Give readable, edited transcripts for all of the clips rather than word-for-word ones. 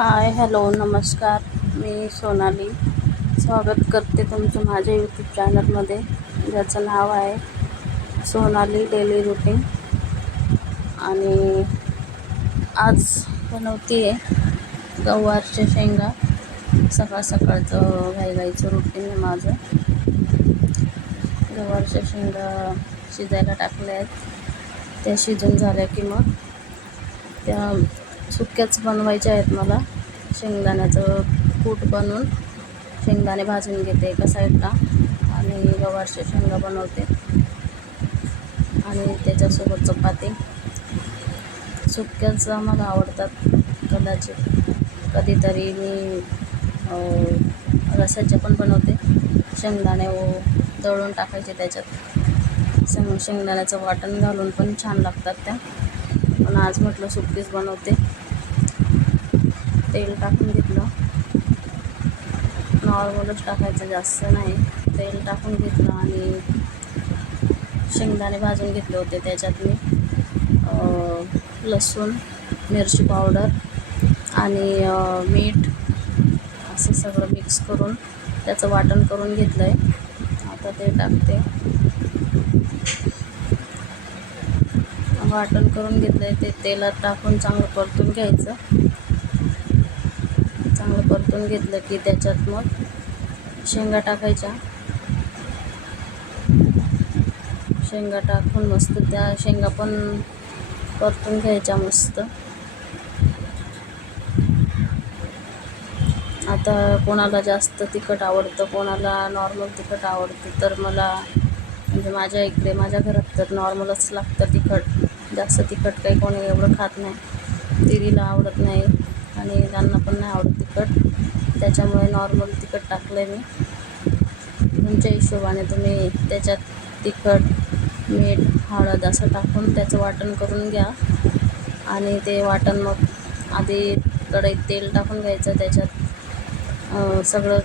हाय, hello, नमस्कार. मी सोनाली स्वागत करते तुमचं माझ्या यूट्यूब चॅनलमध्ये, ज्याचं नाव आहे सोनाली डेली रुटीन. आणि आज बनवते आहे गवारच्या शेंगा. सकाळ सकाळचं घाईघाईचं रुटीन आहे माझं. गवारच्या शेंगा शिजायला टाकल्या आहेत. त्या शिजून झाल्या की मग त्या सुक्याच बनवायच्या आहेत मला. शेंगदाण्याचं कूट बनवून शेंगदाणे भाजून घेते एका साईडला आणि गवारच्या शेंगा बनवते आणि त्याच्यासोबत चपाती. सुक्याच मला आवडतात. कदाचित कधीतरी मी रसाच्या पण बनवते. शेंगदाणे दळून टाकायचे त्याच्यात, शेंगदाण्याचं वाटण घालून पण छान लागतात त्या. पण आज म्हटलं सुक्कीच बनवते. तेल टाकून घेतलं, नॉर्मलच टाकायचं, जास्त नाही. तेल टाकून घेतलं आणि शेंगदाणे भाजून घेतले होते. त्याच्यात मी लसूण, मिरची पावडर आणि मीठ असं सगळं मिक्स करून त्याचं वाटण करून घेतलं आहे. आता ते टाकते. वाटण करून घेतलं आहे ते तेलात टाकून चांगलं परतून घ्यायचं. चांगलं परतून घेतलं की त्याच्यात मग शेंगा टाकायच्या. शेंगा टाकून मस्त त्या शेंगा पण परतून घ्यायच्या मस्त. आता कोणाला जास्त तिखट आवडतं, कोणाला नॉर्मल तिखट आवडतं. तर मला म्हणजे माझ्या इकडे माझ्या घरात तर नॉर्मलच लागतं तिखट. जास्त तिखट काही कोणी एवढं खात नाही. दीदीला आवडत नाही आणि त्यांना पण नाही आवडत तिखट, त्याच्यामुळे नॉर्मल तिखट टाकलं आहे मी. तुमच्या हिशोबाने तुम्ही त्याच्यात तिखट, मीठ, हळद असं टाकून त्याचं वाटण करून घ्या. आणि ते वाटण मग आधी कढईत तेल टाकून घ्यायचं, त्याच्यात सगळं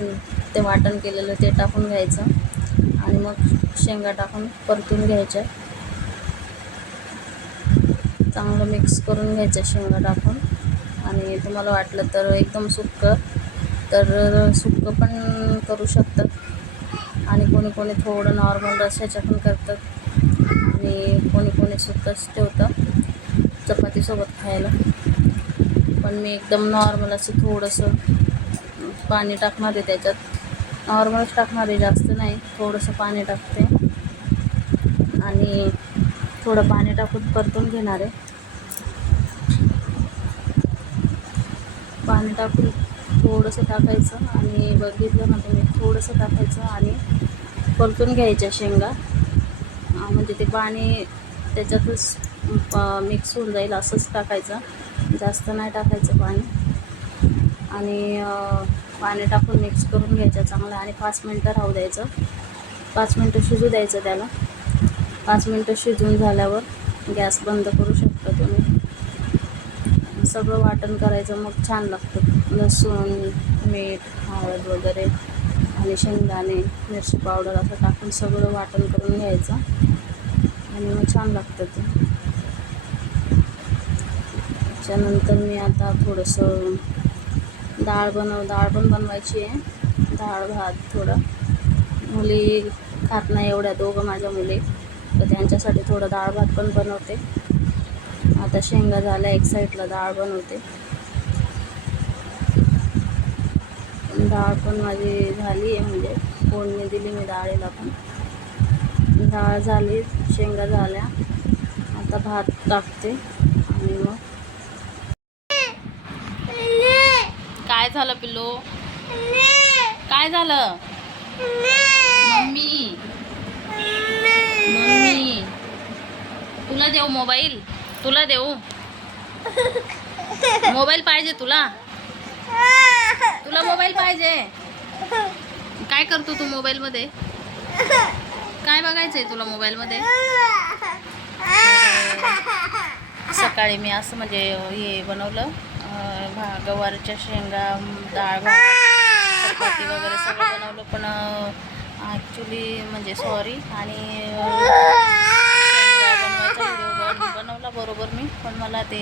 ते वाटण केलेलं ते टाकून घ्यायचं आणि मग शेंगा टाकून परतून घ्यायच्या. चांगलं मिक्स करून घ्यायचं शेंगा टाकून. आणि तुम्हाला वाटलं तर एकदम सुक्कं पण करू शकतात आणि कोणी कोणी थोडं नॉर्मल रश्श्याच्या पण करतात आणि कोणी कोणी सुक्कंच ठेवतं चपातीसोबत खायला. पण मी एकदम नॉर्मल असं थोडंसं पाणी टाकणार आहे त्याच्यात. नॉर्मलच टाकणार आहे, जास्त नाही. थोडंसं पाणी टाकते आणि थोडं पाणी टाकून परतून घेणार आहे. पाणी टाकून थोडंसं टाकायचं आणि बघितलं ना तुम्ही, थोडंसं टाकायचं आणि परतून घ्यायच्या शेंगा. म्हणजे ते पाणी त्याच्यातच मिक्स होऊन जाईल असंच टाकायचं, जास्त नाही टाकायचं पाणी. आणि पाणी टाकून मिक्स करून घ्यायचं चांगलं आणि 5 मिनटं राहू द्यायचं. 5 मिनटं शिजू द्यायचं त्याला. 5 मिनटं शिजून झाल्यावर गॅस बंद करू शकता तुम्ही. सगळं वाटण करायचं, मग छान लागतं. लसूण, मीठ, हळद वगैरे आणि शेंगदाणे, मिरची पावडर असं टाकून सगळं वाटण करून घ्यायचं आणि मग छान लागतं ते. त्याच्यानंतर मी आता थोडंसं डाळ पण बनवायची आहे. डाळ भात थोडं. मुली खात नाही एवढ्या, दोघं माझ्या मुली, तर त्यांच्यासाठी थोडं डाळ भात पण बनवते. आता शेंगा झाल्या, एक साईडला डाळ बनवते. डाळ पण माझी झाली आहे, म्हणजे फोडणी दिली मी डाळीला पण. डाळ झाली, शेंगा झाल्या. आता भात टाकते आणि मग काय झालं पिल्लू? काय झालं? मम्मी मम्मी तुला देऊ मोबाईल? तुला देऊ मोबाईल? पाहिजे तुला? तुला मोबाईल पाहिजे? काय करतो तू मोबाईलमध्ये? काय बघायचंय तुला मोबाईलमध्ये? सकाळी मी असं म्हणजे हे बनवलं, गवारच्या शेंगा, डाळ भात, चपाती वगैरे सगळं बनवलं. पण ॲक्च्युली म्हणजे सॉरी, आणि शेंगा बनवायचा व्हिडिओ बनवला बरोबर मी, पण मला ते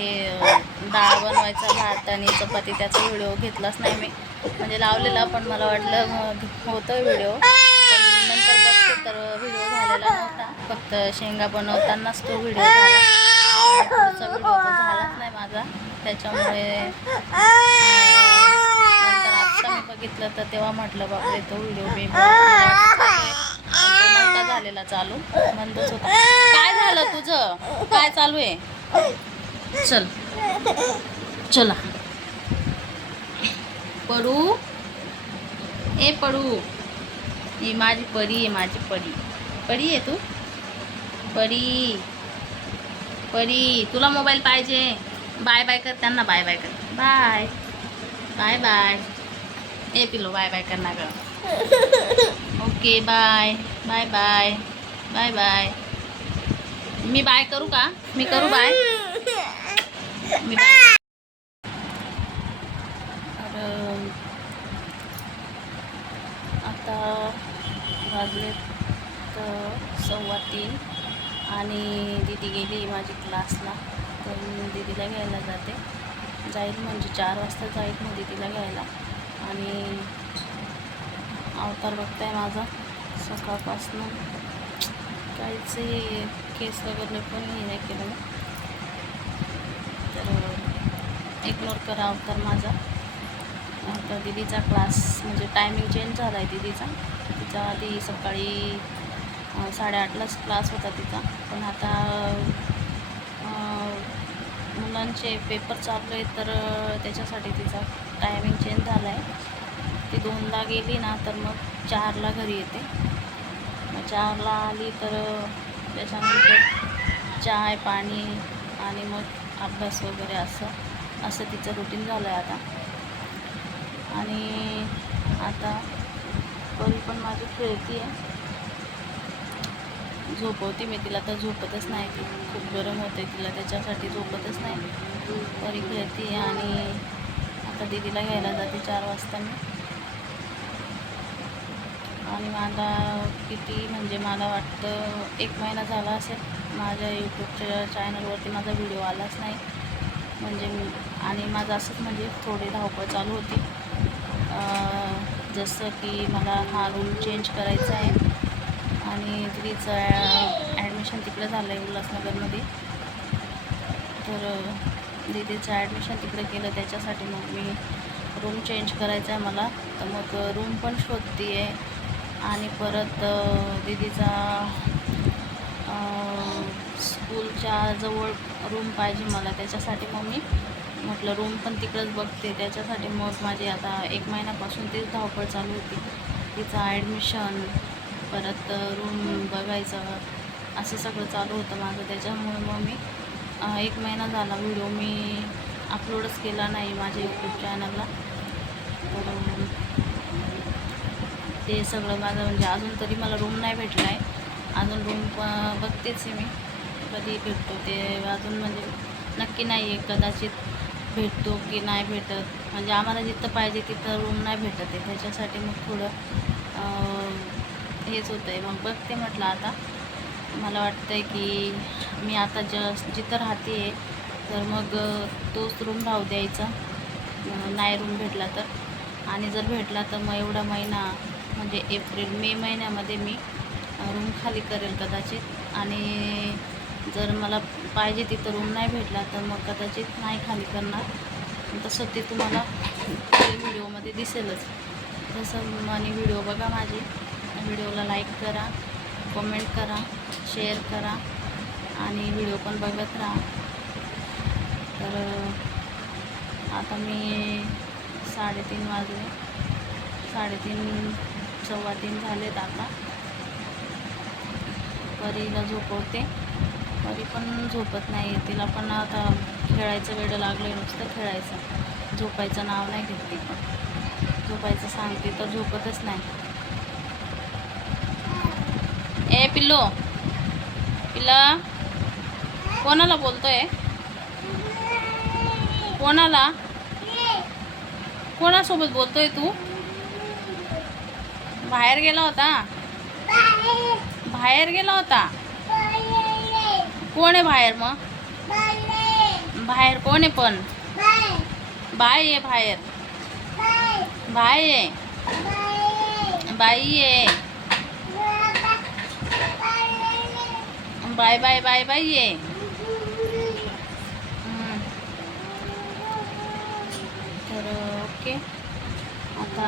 डाळ बनवायचा, भात आणि चपाती, त्याचा व्हिडिओ घेतलाच नाही मी. म्हणजे लावलेला, पण मला वाटलं होतं व्हिडिओ, पण नंतर बघते तर व्हिडिओ झालेला नव्हता. फक्त शेंगा बनवतानाच तो व्हिडिओ झाला. पुढचा व्हिडिओ तो झालाच नाही माझा. त्याच्यामुळे नंतर आत्ता मी बघितलं तर तेव्हा म्हटलं बापरे, तो व्हिडिओ मी नव्हता झालेला चालू, बंदच होता. काय झालं तुझं? काय चालू आहे? चल चला पडू, ए पडू, ही माझी परी आहे, माझी परी. परी आहे तू, परी. परी तुला मोबाईल पाहिजे? बाय बाय कर त्यांना, बाय बाय कर, बाय बाय बाय. ए पिलो बाय बाय कर ना ग. Okay bye bye bye bye bye. मी बाय करू का? मी करू बाय? मी बाय. आता वाजले तर 3:15 आणि दीदी गेली माझी क्लासला, तर मी दीदीला घ्यायला जाईल. म्हणजे 4 वाजता जाईल मी दीदीला घ्यायला. आणि अवतार बघताय माझा सकाळपासून, काहीच केस वगैरे पण नाही केलं मी, तर इग्नोर करा अवतार माझा. तर दीदीचा क्लास म्हणजे टायमिंग चेंज झाला आहे दीदीचा. तिचा आधी सकाळी 8:30लाच क्लास होता तिचा, पण आता मुलांचे पेपर चालू आहेत, तर त्याच्यासाठी तिचा टायमिंग चेंज झाला आहे. ती 2ला गेली ना तर मग 4ला घरी येते. मग 4ला आली तर त्याच्यानंतर चाय पाणी आणि मग अभ्यास वगैरे असं तिचं रुटीन झालं आहे आता. आणि आता परी पण माझी खेळती आहे, झोपवती मी तिला, तर झोपतच नाही ती. खूप गरम होते तिला, त्याच्यासाठी झोपतच नाही. परी खेळती. आणि आता दीदीला घ्यायला जाते 4 वाजता मी. आणि मला किती म्हणजे मला वाटतं 1 महिना झाला असेल माझ्या यूट्यूबच्या चॅनलवरती माझा व्हिडिओ आलाच नाही. म्हणजे आणि माझं असंच म्हणजे थोडी धावपळ चालू होती. जसं की मला हा रूम चेंज करायचा आहे आणि दीदीचं ॲडमिशन तिकडे झालं आहे उल्हासनगरमध्ये, तर दीदीचं ॲडमिशन तिकडे केलं, त्याच्यासाठी मग मी रूम चेंज करायचा आहे मला. तर मग रूम पण शोधते आहे. आणि परत दीदीचा स्कूलच्या जवळ रूम पाहिजे मला, त्याच्यासाठी मग मी म्हटलं रूम पण तिकडंच बघते. त्याच्यासाठी मग माझी आता 1 महिन्यापासून तेच धावपळ चालू होती. तिचं ॲडमिशन, परत रूम बघायचं, असं सगळं चालू होतं माझं. त्याच्यामुळे मग मी 1 महिना झाला व्हिडिओ मी अपलोडच केला नाही माझ्या यूट्यूब चॅनलला. तर ते सगळं माझं म्हणजे अजून तरी मला रूम नाही भेटला आहे. अजून रूम बघतेच आहे मी, कधी भेटतो ते अजून म्हणजे नक्की नाही आहे. कदाचित भेटतो की नाही भेटत, म्हणजे आम्हाला जिथं पाहिजे तिथं रूम नाही भेटत आहे. त्याच्यासाठी मग थोडं हेच होतं आहे. मग बघते म्हटलं आता मला वाटतं आहे की मी आता जिथं राहते आहे तर मग तोच रूम राहू द्यायचा, नाही रूम भेटला तर. आणि जर भेटला तर मग एवढा महिना म्हणजे एप्रिल मे महिन्यामध्ये मी रूम खाली करेल कदाचित. आणि जर मला पाहिजे तिथं रूम नाही भेटला तर मग कदाचित नाही खाली करणार. तसं ते तुम्हाला व्हिडिओमध्ये दिसेलच. तसं आणि व्हिडिओ बघा माझे, व्हिडिओला लाईक करा, कमेंट करा, शेअर करा आणि व्हिडिओ पण बघत राहा. तर आता मी 3:30 वाजले, 3:30 3:15 झालेत आता. परीला झोपवते, परी पण झोपत नाही. तिला पण आता खेळायचं वेळ लागलं आहे, नुसतं खेळायचं, झोपायचं नाव नाही घेत ती. पण झोपायचं सांगते तर झोपतच नाही. ए पिल्लो, पिल्ला कोणाला बोलतोय? कोणाला, कोणासोबत बोलतोय तू? बाहेर गेला होता, बाहेर गेला होता. कोण आहे बाहेर? मग बाहेर कोण आहे पण? बाय आहे बाहेर. बाय आहे. बाई आहे. बाय बाय बाय बाय आहे. तर ओके, आता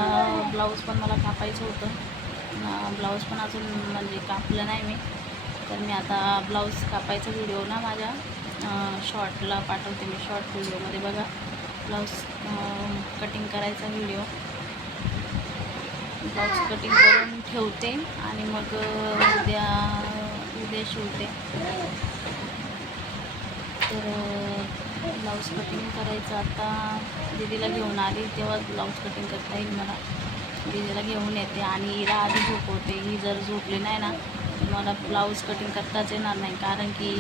ब्लाऊज पण मला कापायचं होतं. ब्लाऊज पण अजून म्हणजे कापलं नाही मी. तर मी आता ब्लाऊज कापायचा व्हिडिओ ना माझ्या शॉर्टला पाठवते मी. शॉर्ट व्हिडिओमध्ये बघा ब्लाऊज कटिंग करायचा व्हिडिओ. ब्लाऊज कटिंग करून ठेवते आणि मग उद्या शिवते. तर ब्लाऊज कटिंग करायचं आता दीदीला घेऊन आली तेव्हा ब्लाऊज कटिंग करता येईल मला. दीदीला घेऊन येते आणि हिला आधी झोपवते. ही जर झोपली नाही ना तर मला ब्लाऊज कटिंग करताच येणार नाही, कारण की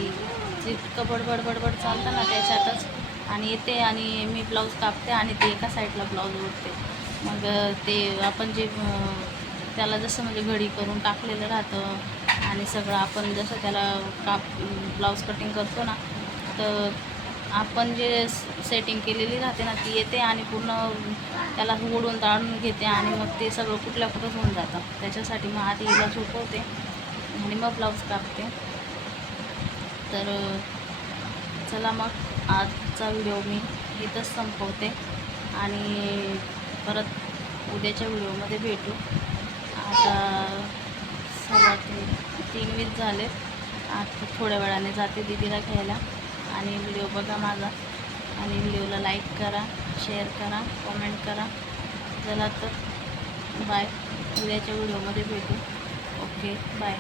जितकं बडबड बडबड चालतं ना त्याच्यातच आणि येते आणि मी ब्लाऊज कापते आणि ते एका साईडला ब्लाऊज उडते. मग ते आपण जे त्याला जसं म्हणजे घडी करून टाकलेलं राहतं आणि सगळं आपण जसं त्याला ब्लाऊज कटिंग करतो ना, तर आपण जे सेटिंग केलेली राहते ना ती येते आणि पूर्ण त्याला ओढून ताळून घेते आणि मग ते सगळं कुठल्या कुठंच होऊन जातं. त्याच्यासाठी मग आधी हिला झोपवते आणि मग ब्लाऊज कापते. तर चला मग आजचा व्हिडिओ मी इथंच संपवते आणि परत उद्याच्या व्हिडिओमध्ये भेटू. आता 3:15 झाले. आता थोड्या वेळाने जाते दीदीला घ्यायला आणि व्हिडिओ बघा माझा आणि व्हिडिओला लाईक करा, शेअर करा, कमेंट करा. चला तर बाय, उद्याच्या व्हिडिओमध्ये भेटू. Okay bye.